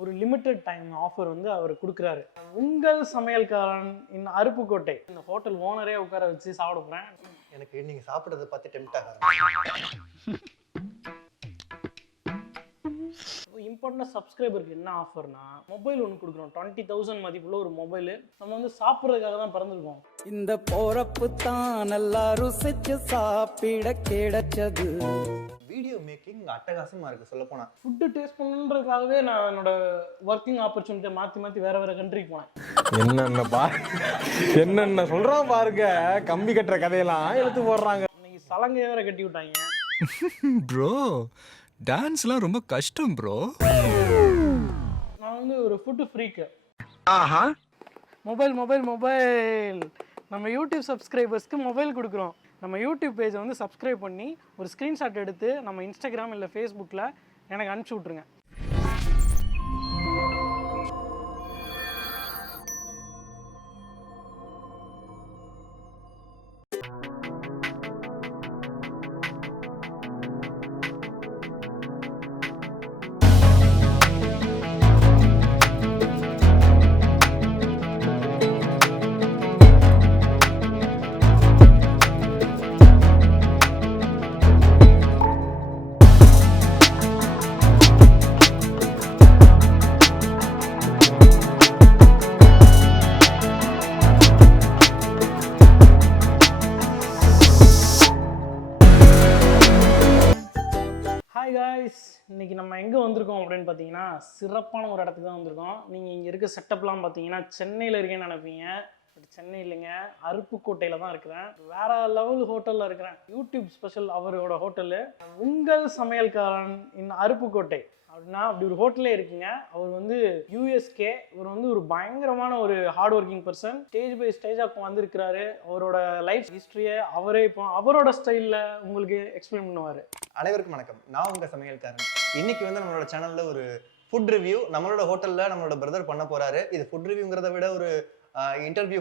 ஒரு limited time offer வந்து அவர் கொடுக்குறாரு. உங்கள் சமையல்காரன் இன் அருப்புக்கோட்டை இந்த ஹோட்டல் ஓனரே உட்கார வச்சு சாப்பிட போகிறேன். எனக்கு நீங்கள் சாப்பிட்றத பார்த்து டெம்ட் ஆகாது. இம்பார்ட்டன்ட் சப்ஸ்கிரைபருக்கு என்ன ஆஃபர்னா மொபைல் ஒன்று கொடுக்குறோம். 20,000 மதிப்புள்ள ஒரு மொபைலு. நம்ம வந்து சாப்பிட்றதுக்காக தான் பிறந்திருக்கோம். இந்த போறப்பு தான் நல்லா ருசிச்சு சாப்பிட கிடைச்சது. வீடியோ மேக்கிங் அட்டகாசமாக இருக்குது சொல்லப்போனால். ஃபுட்டு டேஸ்ட் பண்ணுன்றதுக்காகவே நான் என்னோட ஒர்க்கிங் ஆப்பர்ச்சுனிட்டியை மாற்றி வேறு கண்ட்ரிக்கு போனேன். என்னென்ன சொல்கிறான் பாருங்க, கம்பி கட்டுற கதையெல்லாம் எடுத்து போடுறாங்க. இன்னைக்கு சலங்கையை வேற கட்டி விட்டாங்க. ப்ரோ டான்ஸ்லாம் ரொம்ப கஷ்டம் ப்ரோ. நான் வந்து ஒரு ஃபுட்டு ஃப்ரீக்கு. ஆஹா, மொபைல் நம்ம யூடியூப் சப்ஸ்கிரைபர்ஸ்க்கு மொபைல் கொடுக்குறோம். நம்ம யூடியூப் பேஜை வந்து சப்ஸ்கிரைப் பண்ணி ஒரு ஸ்க்ரீன்ஷாட் எடுத்து நம்ம இன்ஸ்டாகிராம் இல்லை ஃபேஸ்புக்கில் எனக்கு அனுப்பிச்சி விட்ருங்க. ஹாய் காய்ஸ், இன்றைக்கி நம்ம எங்கே வந்திருக்கோம் அப்படின்னு பார்த்தீங்கன்னா சிறப்பான ஒரு இடத்துக்கு தான் வந்திருக்கோம். நீங்கள் இங்கே இருக்க செட்டப்லாம் பார்த்தீங்கன்னா சென்னையில் இருக்கேன்னு நினைப்பீங்க. பட் சென்னை இல்லைங்க, அருப்புக்கோட்டையில் தான் இருக்கிறேன். வேறு லெவல் ஹோட்டலில் இருக்கிறேன். யூடியூப் ஸ்பெஷல் அவரோட ஹோட்டலு உங்கள் சமையல்காரன் இன் அருப்புக்கோட்டை அப்படின்னா அப்படி ஒரு ஹோட்டலே இருக்குங்க. அவர் வந்து யூஎஸ்கே. இவர் வந்து ஒரு பயங்கரமான ஒரு hard working person. Stage by ஸ்டேஜாக வந்திருக்கிறாரு. அவரோட லைஃப் ஹிஸ்ட்ரியை அவரே இப்போ அவரோட ஸ்டைலில் உங்களுக்கு எக்ஸ்பிளைன் பண்ணுவார். அனைவருக்கும் வணக்கம், நான் உங்கள் சமையல்காரன். இன்னைக்கு வந்து நம்மளோட சேனலில் ஒரு ஃபுட் ரிவ்யூ நம்மளோட ஹோட்டலில் நம்மளோட பிரதர் பண்ண போகிறாரு. இது ஃபுட் ரிவ்யூங்கிறத விட ஒரு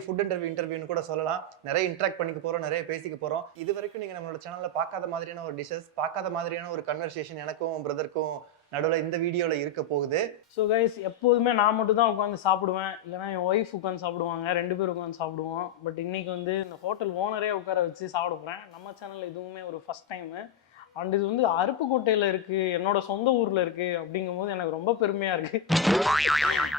ஃபுட் இன்டர்வியூன்னு கூட சொல்லலாம். நிறைய இன்ட்ராக்ட் பண்ணிக்க போகிறோம், நிறைய பேசிக்க போகிறோம். இது வரைக்கும் நீங்கள் நம்மளோட சேனலில் பார்க்காத மாதிரியான ஒரு டிஷஸ், பார்க்காத மாதிரியான ஒரு கன்வர்சேஷன் எனக்கும் பிரதருக்கும் நடுவில் இந்த வீடியோவில் இருக்க போகுது. ஸோ கைஸ், எப்போதுமே நான் மட்டும் தான் உட்காந்து சாப்பிடுவேன், இல்லைனா என் ஒய்ஃப் உட்காந்து சாப்பிடுவாங்க. 2 பேர் உட்காந்து சாப்பிடுவோம். பட் இன்றைக்கி வந்து இந்த ஹோட்டல் ஓனரே உட்கார வச்சு சாப்பிட போகிறேன். நம்ம சேனலில் இதுவுமே ஒரு ஃபஸ்ட் டைமு. அண்ட் இது வந்து அருப்புக்கோட்டையில் இருக்குது, என்னோட சொந்த ஊரில் இருக்குது. அப்படிங்கும்போது எனக்கு ரொம்ப பெருமையாக இருக்குது.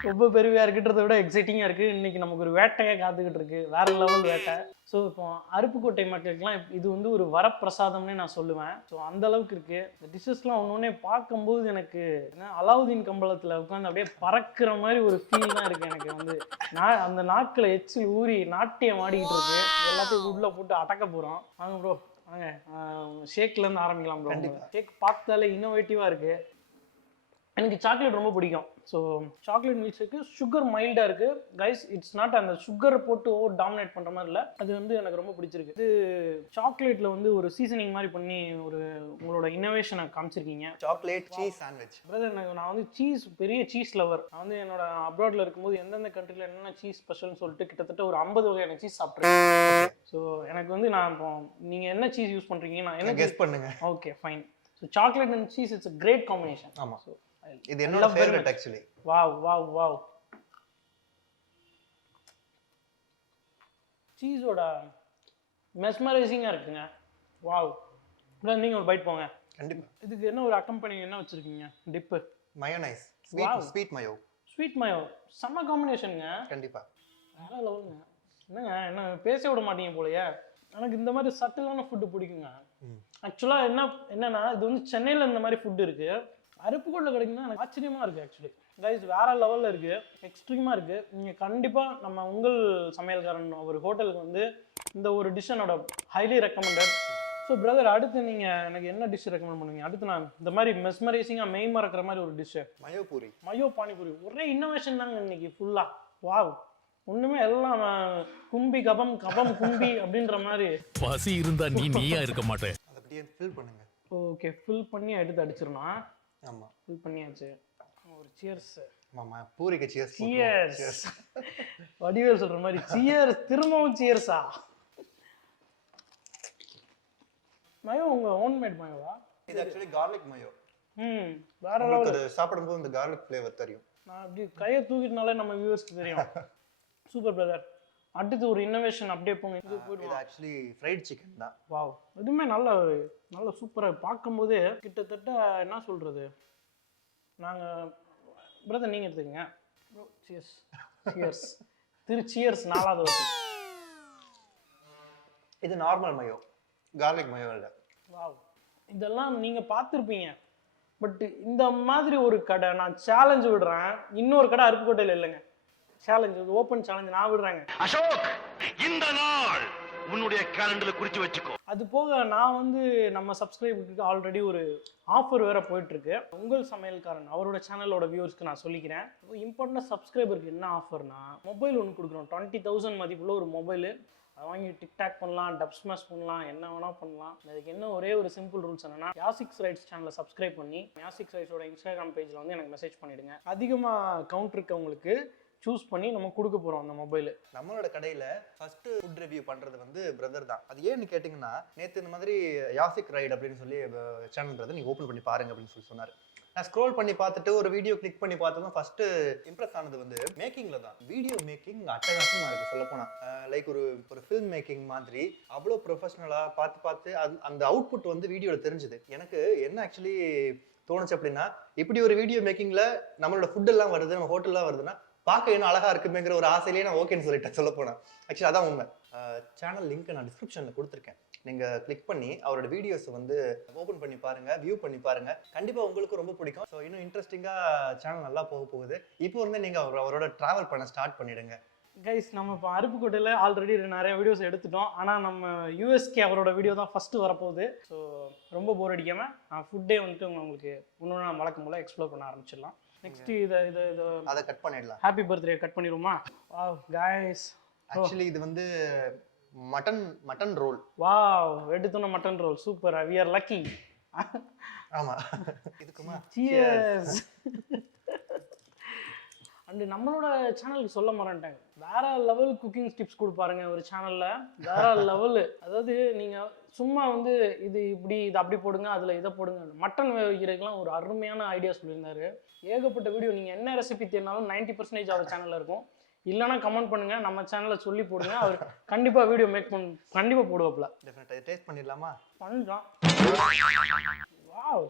ரொம்ப பெருமையாக இருக்குன்றதை விட எக்ஸைட்டிங்காக இருக்குது. இன்றைக்கி நமக்கு ஒரு வேட்டையாக காத்துக்கிட்டு இருக்குது, வேறு லெவல் வேட்டை. ஸோ இப்போ அருப்புக்கோட்டை மக்களுக்கெல்லாம் இது வந்து ஒரு வரப்பிரசாதம்னே நான் சொல்லுவேன். ஸோ அந்த அளவுக்கு இருக்குது. இந்த டிஷ்ஷஸ்லாம் ஒன்று பார்க்கும்போது எனக்கு அலாவுதீன் கம்பளத்தில் உட்காந்து அப்படியே பறக்கிற மாதிரி ஒரு ஃபீல் தான் இருக்குது எனக்கு. வந்து நான் அந்த நாட்களை எச்சில் ஊறி நாட்டியம் ஆடிக்கிட்டு இருக்கு. எல்லாத்தையும் உள்ளே போட்டு அடக்க போகிறோம். வாங்க ப்ரோ, வாங்க. ஷேக்லேருந்து ஆரம்பிக்கலாம் ப்ரோ. ஷேக் பார்த்தாலே இன்னோவேட்டிவாக இருக்குது. எனக்கு சாக்லேட் ரொம்ப பிடிக்கும். So chocolate milk shake sugar மைல்டாக இருக்குது கைஸ். இட்ஸ் நாட் அந்த சுகரை போட்டு டாமினேட் பண்ணுற மாதிரி இல்லை. அது வந்து எனக்கு ரொம்ப பிடிச்சிருக்கு. இது சாக்லேட்டில் வந்து ஒரு சீசனிங் மாதிரி பண்ணி ஒரு உங்களோட இன்னோவேஷனை காமிச்சிருக்கீங்க. Chocolate cheese sandwich. பிரதர், நான் வந்து பெரிய சீஸ் லவர். நான் வந்து என்னோட அப்ராடில் இருக்கும்போது எந்தெந்த கண்ட்ரியில் என்னென்ன சீஸ் ஸ்பெஷல்னு சொல்லிட்டு கிட்டத்தட்ட ஒரு 50 வகையான சீஸ் சாப்பிட்றேன். ஸோ எனக்கு வந்து நான் இப்போ நீங்கள் என்ன சீஸ் யூஸ் பண்ணுறீங்க, நான் என்ன கெஸ் பண்ணுங்க. Okay fine. So chocolate and cheese it's a great combination. ஆமாம், ஸோ இது என்னோட ஃபேவரட் ஆக்சுவலி. வாவ் சீஸோட மெஸ்மரைசிங்காக இருக்குங்க. வாவ். நீங்கள் ஒரு பைட் போங்க. கண்டிப்பாக. இதுக்கு என்ன ஒரு அக்கம்பெனி என்ன வச்சுருக்கீங்க? Dip mayonnaise, sweet mayo. Sweet mayo செம்ம காம்பினேஷனுங்க. கண்டிப்பாக வேற லெவலுங்க. என்ன பேச விட மாட்டீங்க போலையே. எனக்கு இந்த மாதிரி சட்டிலான ஃபுட்டு பிடிக்குங்க. ஆக்சுவலாக என்னன்னா இது வந்து சென்னையில் இந்த மாதிரி ஃபுட்டு இருக்குது, அருப்புக்கோட்டில் கிடைக்குன்னா எனக்கு ஆச்சரியமாக இருக்குது. ஆக்சுவலி கைஸ் வேறு லெவலில் இருக்குது, எக்ஸ்ட்ரீமாக இருக்குது. நீங்கள் கண்டிப்பாக நம்ம உங்கள் சமையல்காரன் ஒரு ஹோட்டலுக்கு வந்து இந்த ஒரு டிஷ் என்னோட ஹைலி ரெக்கமெண்டட். ஸோ பிரதர், அடுத்து நீங்கள் எனக்கு என்ன டிஷ் ரெக்கமெண்ட் பண்ணுவீங்க? அடுத்து நான் இந்த மாதிரி மெஸ்மரைசிங்காக மெய் மறக்கிற மாதிரி ஒரு டிஷ்ஷு மயோ பானிபூரி. ஒரே இன்னோவேஷன் தாங்க இன்னைக்கு ஃபுல்லாக. வாவ். ஒண்ணுமே எல்லாம் கும்பி கபம் கும்பி அப்படின்ற மாதிரி. பசி இருந்தா நீயா இருக்க மாட்டே. அத அப்படியே ஃபில் பண்ணுங்க. ஓகே, ஃபில் பண்ணி எடுத்து அடிச்சிரணும். ஆமா, ஃபில் பண்ணியாச்சு. ஒரு சியர்ஸ் மாமா. பூரிக்கு சியர்ஸ். சியர்ஸ். வடிவேல் சொல்ற மாதிரி சியர்ஸ். திரும்பவும் சியர்ஸா? மயோ உங்க ஓன் மேட் மயோவா? இது ஆக்சுவலி garlic mayo. வேற உங்களுக்கு லெவல். அது சாப்பிடும்போது இந்த கார்லிக் ஃப்ளேவர் தெரியும். நான் அப்படி கையை தூக்கிட்டனாலே நம்ம வியூவர்ஸ்க்கு தெரியும். Super brother. அடுத்து ஒரு இன்னோவேஷன் அப்படியே போங்க. இது இது போயிடுவோம். ஆக்சுவலி ஃப்ரைட் சிக்கன் தான். வாவ், இதுவுமே நல்ல சூப்பராக பார்க்கும்போது கிட்டத்தட்ட என்ன சொல்கிறது, நாங்கள் பிரதர் நீங்கள் எடுத்துக்கங்க ப்ரோ. சியர்ஸ் சியர்ஸ் சியர்ஸ் 4வது வருஷம். இது நார்மல் மயோ, கார்லிக் மயோ இல்லை. வாவ், இதெல்லாம் நீங்கள் பார்த்துருப்பீங்க. பட் இந்த மாதிரி ஒரு கடை நான் சேலஞ்சு விடுறேன். இன்னொரு கடை அருப்புக்கோட்டையில் இல்லைங்க. சேலஞ்ச், ஓப்பன் சேலஞ்ச் நான் விடுறேங்க. அசோக், இந்த நாள் உன்னுடைய கேலண்டர்ல குறிச்சு வச்சுக்கோ. அது போக நான் வந்து நம்ம சப்ஸ்கிரைபருக்கு ஆல்ரெடி ஒரு ஆஃபர் வேற போயிட்டு இருக்கு. உங்கள் சமையல்காரன் அவரோட சேனலோட வியூவர்ஸ்க்கு நான் சொல்லிக்கிறேன். இம்பார்ட்டன்ட் சப்ஸ்கிரைபருக்கு என்ன ஆஃபர்னா, மொபைல் ஒன்று கொடுக்குறோம். 20,000 மதிப்புள்ள ஒரு மொபைலு. அதை வாங்கி டிக்டாக் பண்ணலாம், டப் ஸ்மாஷ் பண்ணலாம், என்ன வேணால் பண்ணலாம். அதுக்கு என்ன ஒரே ஒரு சிம்பிள் ரூல்ஸ் என்னன்னா, யாசிக்ஸ் ரைட்ஸ் சேனலை சப்ஸ்கிரைப் பண்ணி யாசிக்ஸ் ரைட்ஸோட இன்ஸ்டாகிராம் பேஜில் வந்து எனக்கு மெசேஜ் பண்ணிவிடுங்க. அதிகமாக கவுண்ட் இருக்கவங்களுக்கு சூஸ் பண்ணி நம்ம கொடுக்க போகிறோம் அந்த மொபைலு. நம்மளோட கடையில் ஃபர்ஸ்ட் ஃபுட் ரிவ்யூ பண்ணுறது வந்து பிரதர் தான். அது ஏன்னு கேட்டிங்கன்னா, நேற்று இந்த மாதிரி யாசிக் ரைட் அப்படின்னு சொல்லி சேனல் பிரதர் நீங்கள் ஓப்பன் பண்ணி பாருங்க அப்படின்னு சொல்லி சொன்னார். நான் ஸ்க்ரோல் பண்ணி பார்த்துட்டு ஒரு வீடியோ கிளிக் பண்ணி பார்த்ததும் ஃபர்ஸ்ட் இம்ப்ரெஸ் ஆனது வந்து மேக்கிங்கில் தான். வீடியோ மேக்கிங் அட்டகாசமாக இருக்குது சொல்ல போனால். லைக் ஒரு ஃபில்ம் மேக்கிங் மாதிரி அவ்வளோ ப்ரொஃபஷ்னலாக பார்த்து அந்த அவுட்புட் வந்து வீடியோவில் தெரிஞ்சுது. எனக்கு என்ன ஆக்சுவலி தோணுச்சு அப்படின்னா, இப்படி ஒரு வீடியோ மேக்கிங்கில் நம்மளோட ஃபுட்டெல்லாம் வருது, நம்ம ஹோட்டல்லாம் வருதுன்னா பார்க்க இன்னும் அழகா இருக்குமேங்கிற ஒரு ஆசையிலேயே நான் ஓகேன்னு சொல்லிட்டேன் சொல்ல போனேன். ஆக்சுவலி அதான் உண்மை. சேனல் லிங்க் நான் டிஸ்கிரிப்ஷனில் கொடுத்துருக்கேன். நீங்கள் கிளிக் பண்ணி அவரோட வீடியோஸ் வந்து ஓப்பன் பண்ணி பாருங்கள், வியூ பண்ணி பாருங்கள். கண்டிப்பாக உங்களுக்கு ரொம்ப பிடிக்கும். ஸோ இன்னும் இன்ட்ரெஸ்டிங்காக சேனல் நல்லா போகுது. இப்போ வந்து நீங்கள் அவரோட ட்ராவல் பண்ண ஸ்டார்ட் பண்ணிடுங்க. கைஸ், நம்ம இப்போ அருப்புக்கோட்டையில் ஆல்ரெடி நிறைய வீடியோஸ் எடுத்துட்டோம். ஆனால் நம்ம யூஎஸ்கே அவரோட வீடியோ தான் ஃபஸ்ட்டு வரப்போகுது. ஸோ ரொம்ப போர் அடிக்காமல் நான் ஃபுட்டே வந்துட்டு உங்களுக்கு இன்னொன்று நான் வழக்கம் போல் எக்ஸ்ப்ளோர் பண்ண ஆரம்பிச்சிடலாம். நெக்ஸ்ட் இதை அதை கட் பண்ணிடலாம். ஹாப்பி பர்த்டே கட் பண்ணிடுவோமா? வாவ் கைஸ், ஆக்சுவலி இது வந்து மட்டன் ரோல். வாவ், எடுத்தோன்ன mutton roll. Super, we are lucky. ஆமா, இதுக்குமா சியர்ஸ். அண்ட் நம்மளோட சேனலுக்கு சொல்ல மாட்டேன், வேற லெவல் குக்கிங் டிப்ஸ் கொடுப்பாருங்க ஒரு சேனல்ல. வேற லெவலு. அதாவது நீங்க சும்மா வந்து இது இப்படி இது அப்படி போடுங்க, அதுல இதை போடுங்க. மட்டன் வேகிறதுக்குலாம் ஒரு அருமையான ஐடியா சொல்லியிருந்தாரு. ஏகப்பட்ட வீடியோ, நீங்க என்ன ரெசிபி தேடினாலும் 90% அவர் சேனல்ல இருக்கும். இல்லைன்னா கமெண்ட் பண்ணுங்க, நம்ம சேனல்ல சொல்லி போடுங்க. அவர் கண்டிப்பா வீடியோ கண்டிப்பா போடுவாப்ல. டெஃபினட்டா டேஸ்ட் பண்ணிடலாமா? பண்ணலாம். வாவ்,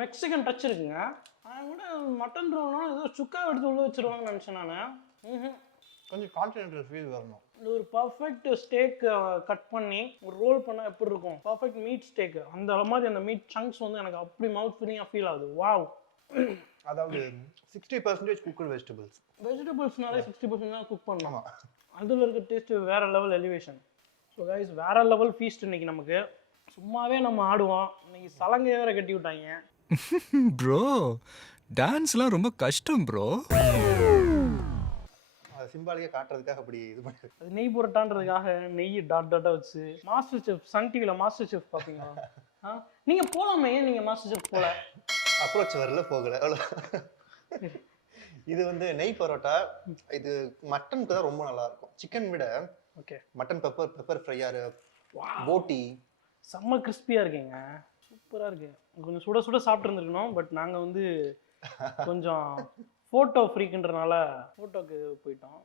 மெக்சிகன் டச் இருக்குங்க. நான் கூட மட்டன் ரோல்னா ஏதோ சுக்கா எடுத்து உள்ள வச்சிருவாங்கன்னு நினச்சேன் நான். கொஞ்சம் கான்டினென்டல் ஃபீல் வரணும். இது ஒரு பர்ஃபெக்ட் ஸ்டேக் கட் பண்ணி ஒரு ரோல் பண்ணால் எப்படி இருக்கும், பர்ஃபெக்ட் மீட் ஸ்டேக் அந்த மாதிரி அந்த மீட் சங்க்ஸ் வந்து எனக்கு அப்படி மவுத் ஃபீலிங்காக ஃபீல் ஆகுது. வாவ். அதாவது 60% குக்கட் வெஜிடபிள்ஸ்னாலே 60% தான் குக் பண்ணலாம். ஆமாம், அதில் இருக்க டேஸ்ட்டு வேறு லெவல் எலிவேஷன். ஸோ கைஸ், வேறு லெவல் ஃபீஸ்ட் இன்னைக்கு நமக்கு. சும்மாவே நம்ம ஆடுவோம், இன்னைக்கு சலங்கை வேற கட்டி விட்டாங்க. ப்ரோ, டான்ஸ்லாம் ரொம்ப கஷ்டம் ப்ரோ. அது சிம்பாலிக்காக காட்டுறதுக்காக அப்படி இது பண்ணுறது. அது நெய் புரட்டான்றதுக்காக நெய் டாட்டாக வச்சு. மாஸ்டர் செஃப், சன் டிவியில் மாஸ்டர் செஃப் பார்த்தீங்களா? நீங்கள் போகலாமே, ஏன் நீங்கள் மாஸ்டர் செஃப் போகல? அப்ரோச் வரல, போகல, அவ்வளோ. இது வந்து நெய் பரோட்டா. இது மட்டனுக்கு தான் ரொம்ப நல்லா இருக்கும். சிக்கன் விட ஓகே, மட்டன் பெப்பர் ஃப்ரையாரு, போட்டி செம்ம கிறிஸ்பியாக இருக்குங்க. சூப்பராக இருக்கு. கொஞ்சம் சுட சுட சாப்பிட்ருந்துருக்கணும். பட் நாங்கள் வந்து கொஞ்சம் ஃபோட்டோ ஃப்ரீக்குன்றனால ஃபோட்டோக்கு போயிட்டோம்.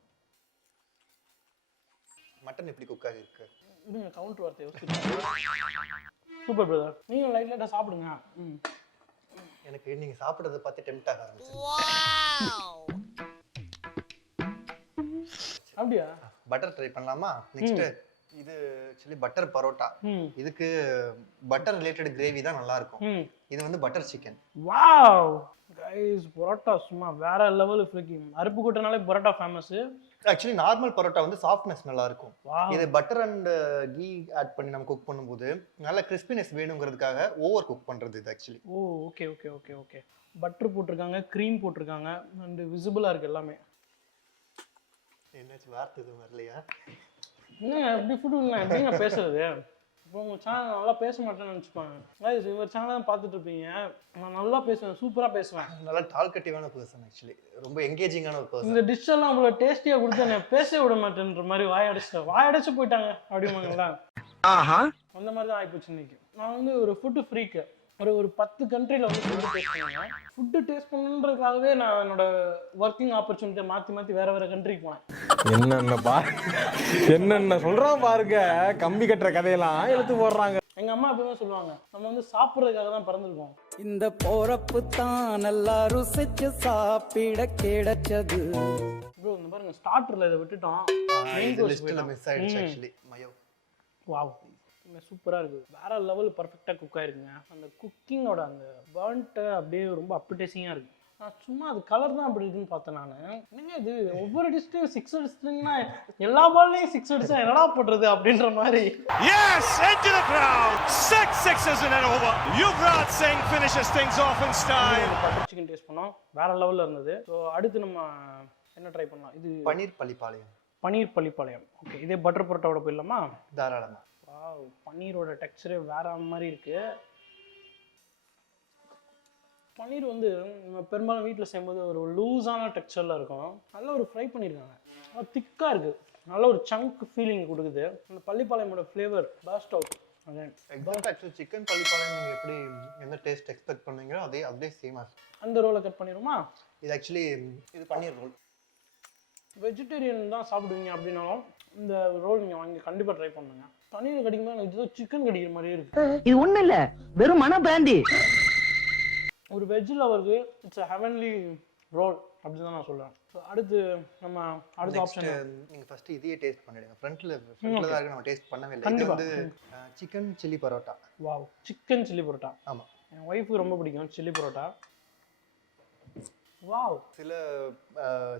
மட்டன் எப்படி குக் ஆகிருக்கு? இதுங்க கவுண்டர் வார்த்தை யோசிச்சுருக்கோம். சூப்பர் பிரதர், நீங்கள் லைட்டாக சாப்பிடுங்க. எனக்கு நீங்க சாப்பிட்றத பார்த்து டெம்ட் ஆக ஆரம்பிச்சு. அப்படியா? பட்டர் ட்ரை பண்ணலாமா? நெக்ஸ்ட் இது ஆக்சுவலி பட்டர் பரோட்டா. இதுக்கு பட்டர் ரிலேட்டட் கிரேவி தான் நல்லா இருக்கும். இது வந்து butter chicken. Wow guys, parotta சும்மா வேற லெவல் ஃப்ரீக்கிங். அருப்புக்கோட்டைனாலே parotta famous. Actually normal parotta வந்து சாஃப்ட்னஸ் நல்லா இருக்கும். இது பட்டர் அண்ட் கீ ஆட் பண்ணி நம்ம குக் பண்ணும்போது நல்ல கிறிஸ்பினஸ் வேணுங்கிறதுக்காக ஓவர் குக் பண்றது இது actually. Oh okay okay okay okay. Butter போட்டிருக்காங்க, க்ரீம் போட்டிருக்காங்க, அண்ட் விசிபிளா இருக்கு எல்லாமே. என்னாச்சு, வார்த்தை எதுவும் வரலையா? என்னங்க எப்படி ஃபுட் எப்படிங்க பேசுறது? இப்போ உங்கள் சேனல் நல்லா பேச மாட்டேன்னு நினச்சிப்பாங்க. இவர் சேனல் பார்த்துட்டு இருப்பீங்க, நான் நல்லா பேசுவேன், சூப்பராக பேசுவேன். நல்லா டால்கட்டிவான பர்சன் ஆக்சுவலி, ரொம்ப எங்கேஜிங்கான ஒரு பர்சன். இந்த டிஷ் எல்லாம் அவ்வளோ டேஸ்டியாக கொடுத்து நான் பேச விட மாட்டேன்ற மாதிரி வாயடைச்சு போயிட்டாங்க அப்படிமாங்களா? அந்த மாதிரி தான் ஆகிப்போச்சு இன்னைக்கு. நான் வந்து ஒரு ஃபுட்டு ஃப்ரீக்கு. ஒரு 10 கண்ட்ரியில் வந்து ஃபுட்டு டேஸ்ட் பண்ணுவேன். ஃபுட்டு டேஸ்ட் பண்ணுன்றதுக்காகவே நான் என்னோட ஒர்க்கிங் ஆப்பர்ச்சுனிட்டியை மாற்றி வேறு கண்ட்ரிக்கு போனேன். என்னென்ன சொல்றான் பாருங்க, கம்பி கட்டுற கதையெல்லாம் இழுத்து போடுறாங்க. எங்கள் அம்மா எப்பவுமே சொல்லுவாங்க, நம்ம வந்து சாப்பிட்றதுக்காக தான் பிறந்திருக்கோம். இந்த போறப்பு தான் நல்லா ருசிச்சு சாப்பிட கிடைச்சது. ப்ரோ இந்த பாருங்க, ஸ்டார்டரில் இதை விட்டுட்டோம், மெயின் கோர்ஸ் லிஸ்ட்ல மிஸ் ஆயிடுச்சு ஆக்சுவலி. மயோ வாவ், சூப்பராக இருக்குது. வேற லெவல் பர்ஃபெக்டாக குக் ஆயிருக்குங்க. அந்த குக்கிங்கோட அந்த பர்ன்ட்டு அப்படியே ரொம்ப அப்பிடைசிங்காக இருக்குது. நான் சும்மா அது கலர் தான் அப்படி இருக்குன்னு பார்த்தேன். நான் என்னங்க இது ஒவ்வொரு டிஸ்ட்ரிக்டும் 6 அடிச்சிட்டிங்கன்னா எல்லா பால்லையும் 6 அடிச்சா என்னடா போடுறது அப்படின்ற மாதிரி. Yes, into the crowd. 6 sixes and an over. Yuvraj Singh finishes things off in style. Butter chicken taste பண்ணோம், வேற லெவலில் இருந்தது. ஸோ அடுத்து நம்ம என்ன ட்ரை பண்ணலாம்? இது பன்னீர் பள்ளிப்பாளையம். பன்னீர் பள்ளிப்பாளையம். ஓகே, இதே பட்டர் பரோட்டாவோட போயிடலாமா? தாராளமா. வாவ், பன்னீரோட டெக்ஸ்சரே வேற மாதிரி இருக்கு. பன்னீர் வந்து நம்ம பெரும்பாலும் வீட்டில் செய்யும்போது ஒரு லூஸான டெக்ஸ்சரில் இருக்கும். நல்லா ஒரு ஃப்ரை பண்ணியிருக்காங்க, நல்லா திக்காக இருக்குது, நல்ல ஒரு சங்க் ஃபீலிங் கொடுக்குது. அந்த பள்ளிப்பாளையமோட flavour first out. Exact actually chicken Pallipalayam நீங்கள் எப்படி எந்த டேஸ்ட் எக்ஸ்பெக்ட் பண்ணுவீங்களோ அதே சேம். அந்த ரோலை கட் பண்ணிடுமா? இது ஆக்சுவலி இது பன்னீர் ரோல். வெஜிடேரியன் தான் சாப்பிடுவீங்க அப்படின்னாலும் இந்த ரோல் நீங்கள் வாங்கி கண்டிப்பாக ட்ரை பண்ணுங்க. பன்னீர் கடிக்கும் போது இது சிக்கன் கடிக்கிற மாதிரியே இருக்கு. இது ஒண்ணு இல்ல, வெறும் மன பிராந்தி. ஒரு வெஜ் லவருக்கு இட்ஸ் ஹெவன்லி ரோல் அப்படின்னு தான் நான் சொல்லுவேன். ஸோ அடுத்து நம்ம அடுத்த ஆப்ஷன் நீங்கள் ஃபர்ஸ்ட் இதையே டேஸ்ட் பண்ணிடுங்க. ஃப்ரண்ட்ல தான் இருக்கு, நம்ம டேஸ்ட் பண்ணவே இல்லை. இது கண்டிப்பா. வந்து chicken chilli parotta. Wow, chicken chilli parotta. ஆமாம், என் ஒய்ஃபுக்கு ரொம்ப பிடிக்கும் சில்லி பரோட்டா. வாவ், சில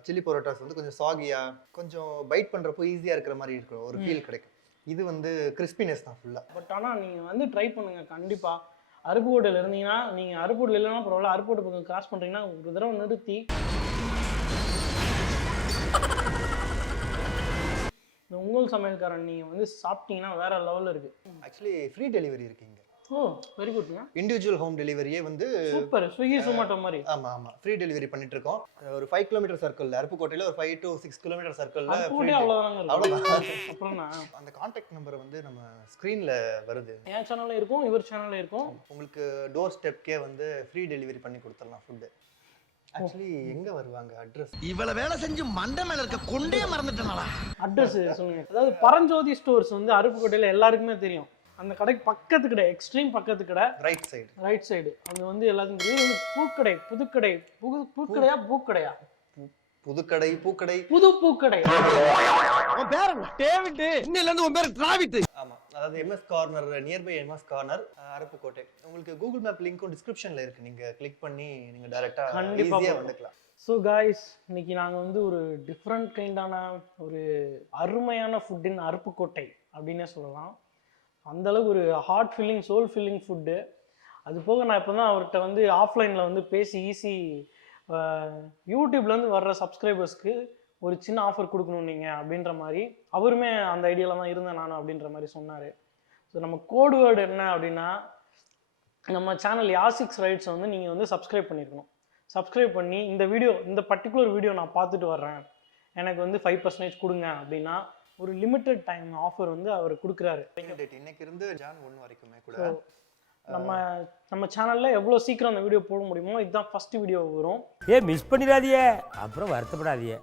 சில்லி பரோட்டாஸ் வந்து கொஞ்சம் சாகியா, கொஞ்சம் பைட் பண்ணுறப்போ ஈஸியாக இருக்கிற மாதிரி இருக்கும், ஒரு ஃபீல் கிடைக்கும். இது வந்து கிறிஸ்பினஸ் தான் ஃபுல்லாக. பட் ஆனால் நீங்கள் வந்து ட்ரை பண்ணுங்கள் கண்டிப்பாக. அருப்புக்கோட்டையில் இருந்தீங்கன்னா, நீங்கள் அருப்புக்கோட்டையில் இல்லைன்னா பரவாயில்ல, அருப்புக்கோட்டை பக்கம் கிராஸ் பண்ணுறீங்கன்னா ஒரு தடவை நிறுத்தி இந்த உங்கள் சமையல்காரன் நீங்கள் வந்து சாப்பிட்டீங்கன்னா வேற லெவலில் இருக்குது. ஆக்சுவலி ஃப்ரீ டெலிவரி இருக்குங்க. ஓ வெரி குட்ங்க. இண்டிவிஜுவல் ஹோம் டெலிவரியே வந்து சூப்பர், ஸ்விக்கி சொமேட்டோ மாதிரி. ஆமாம் ஃப்ரீ டெலிவரி பண்ணிட்டு இருக்கோம். ஒரு 5 கிலோமீட்டர் சர்க்கிள், அருப்புக்கோட்டையில் ஒரு 5 to 6 கிலோமீட்டர் சர்க்கிளில் அவ்வளோதாங்க. அப்புறம் அந்த கான்டாக்ட் நம்பர் வந்து நம்ம ஸ்க்ரீனில் வருது. என் சேனலில் இருக்கும், இவர் சேனலில் இருக்கும். உங்களுக்கு டோர் ஸ்டெப்கே வந்து ஃப்ரீ டெலிவரி பண்ணி கொடுத்துடலாம் ஃபுட்டு. ஆக்சுவலி எங்கே வருவாங்க அட்ரஸ்? இவ்வளவு வேலை செஞ்சு மண்டை மேல இருக்க கொண்டே மறந்துட்டேனா? அட்ரஸ் சொல்லுங்க. அதாவது பரஞ்சோதி ஸ்டோர்ஸ் வந்து அருப்புக்கோட்டையில் எல்லாருக்குமே தெரியும். அந்த கடைக்கு பக்கத்து கடை, எக்ஸ்ட்ரீம் பக்கத்து கடை, ரைட் சைடு. அது வந்து எல்லாத்துக்கும் தெரியும். பூக்கடை, புதுக்கடை, பூக்கடையா பூக்கடையா? புதுக்கடை, பூக்கடை, புது பூக்கடை. உன் பேர் என்ன? டேவிட். இன்னில இருந்து உன் பேர் டிராவிட். ஆமா, அதாவது MS corner, nearby MS corner, Aruppukottai. உங்களுக்கு கூகுள் மேப் லிங்க்கும் டிஸ்கிரிப்ஷன்ல இருக்கு, நீங்க கிளிக் பண்ணி நீங்க டைரக்டா ஈஸியா வந்துக்கலாம். ஸோ காய்ஸ், இன்னைக்கு நாங்கள் வந்து ஒரு டிஃப்ரெண்ட் கைண்டான ஒரு அருமையான ஃபுட் இன் அருப்புக்கோட்டை அப்படின்னே சொல்லலாம். அந்தளவுக்கு ஒரு heart feeling, soul feeling food. அது போக நான் இப்போ தான் அவர்கிட்ட வந்து ஆஃப்லைனில் வந்து பேசி ஈஸி யூடியூப்லேருந்து வர்ற சப்ஸ்கிரைபர்ஸ்க்கு ஒரு சின்ன ஆஃபர் கொடுக்கணும் நீங்கள் அப்படின்ற மாதிரி, அவருமே அந்த ஐடியாவில் தான் இருந்தேன் நான் அப்படின்ற மாதிரி சொன்னார். ஸோ நம்ம கோட் வேர்டு என்ன அப்படின்னா, நம்ம சேனல் யாசிக்ஸ் ரைட்ஸ் வந்து நீங்கள் வந்து சப்ஸ்கிரைப் பண்ணியிருக்கணும். சப்ஸ்கிரைப் பண்ணி இந்த பர்டிகுலர் வீடியோ நான் பார்த்துட்டு வர்றேன், எனக்கு வந்து 5% கொடுங்க அப்படின்னா ஒரு லிமிட்டட் டைம் ஆஃபர் வந்து அவர் கொடுக்குறாரு. இன்னைக்கு இருந்து ஜான் 1 வரைக்குமே கூட நம்ம சேனலில் எவ்வளோ சீக்கிரம் அந்த வீடியோ போட முடியுமோ இதுதான் ஃபர்ஸ்ட் வீடியோ வரும். மிஸ் பண்ணிடாதீங்க, அப்புறம் வருத்தப்படாதீங்க.